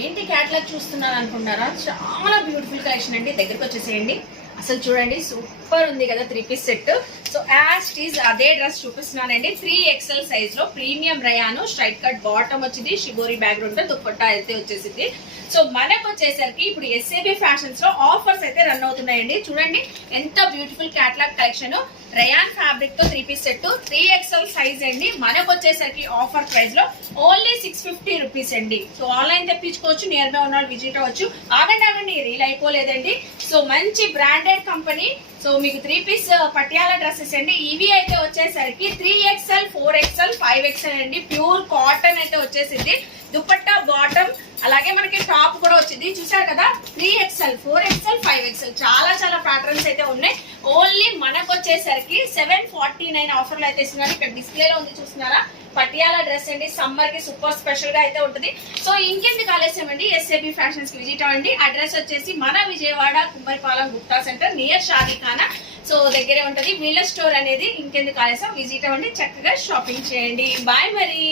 ఏంటి క్యాటలాగ్ చూస్తున్నారు అనుకుంటారా? చాలా బ్యూటిఫుల్ కలెక్షన్ అండి. దగ్గరకు వచ్చేసేయండి. అసలు చూడండి, సూపర్ ఉంది కదా 3 piece set. So as it's అదే డ్రెస్ చూపిస్తున్నానండి. 3XL సైజ్ లో premium rayon, straight cut bottom వచ్చింది, షిబోరి బ్యాక్గ్రౌండ్ తో దుపట్టా అయితే వచ్చేసింది. సో మనకు వచ్చేసరికి ఇప్పుడు ఎస్ఏబి ఫ్యాషన్స్ లో ఆఫర్స్ అయితే రన్ అవుతున్నాయండి. చూడండి ఎంత beautiful catalogue collection. Rayon fabric తో 3 పీస్ సెట్, 3XL సైజ్ అండి. మనకు వచ్చేసరికి ఆఫర్ ప్రైస్ లో ఓన్లీ 650 రూపీస్ అండి. సో ఆన్లైన్ తెప్పించుకోవచ్చు, నియర్ బై ఉన్న విజిట్ అవ్వచ్చు. ఆగండి, రీల్ అయిపోలేదండి. సో మంచి బ్రాండెడ్ కంపెనీ. సో మీకు 3 పీస్ పటియాలా డ్రెస్సెస్ అండి. ఇవి అయితే వచ్చేసరికి 3XL, 4XL, 5XL అండి. ప్యూర్ కాటన్ అయితే వచ్చేసింది. దుపట్టా బాటమ్ అలాగే మనకి టాప్ కూడా వచ్చింది. చూసారు కదా, 3XL, 4XL, 5XL చాలా ప్యాటర్న్స్ అయితే ఉన్నాయి. ఓన్లీ మనకు వచ్చేసరికి 749 ఆఫర్లు అయితే ఇస్తున్నారు. ఇక్కడ డిస్ప్లేలో ఉంది చూస్తున్నారా, పటియాలా డ్రెస్ అండి. సమ్మర్ కి సూపర్ స్పెషల్ గా అయితే ఉంటుంది. సో ఇంకెందుకు ఆలస్యం అండి, ఎస్ఏబి ఫ్యాషన్స్ కి విజిట్ అవ్వండి. అడ్రస్ వచ్చేసి మన Vijayawada Kummaripalem Gupta centre near Shadikhana. So దగ్గరే ఉంటది వీళ్ళ స్టోర్ అనేది. ఇంకెందుకు ఆలస్యం, విజిట్ అవ్వండి, చక్కగా షాపింగ్ చేయండి. బాయ్ మరి.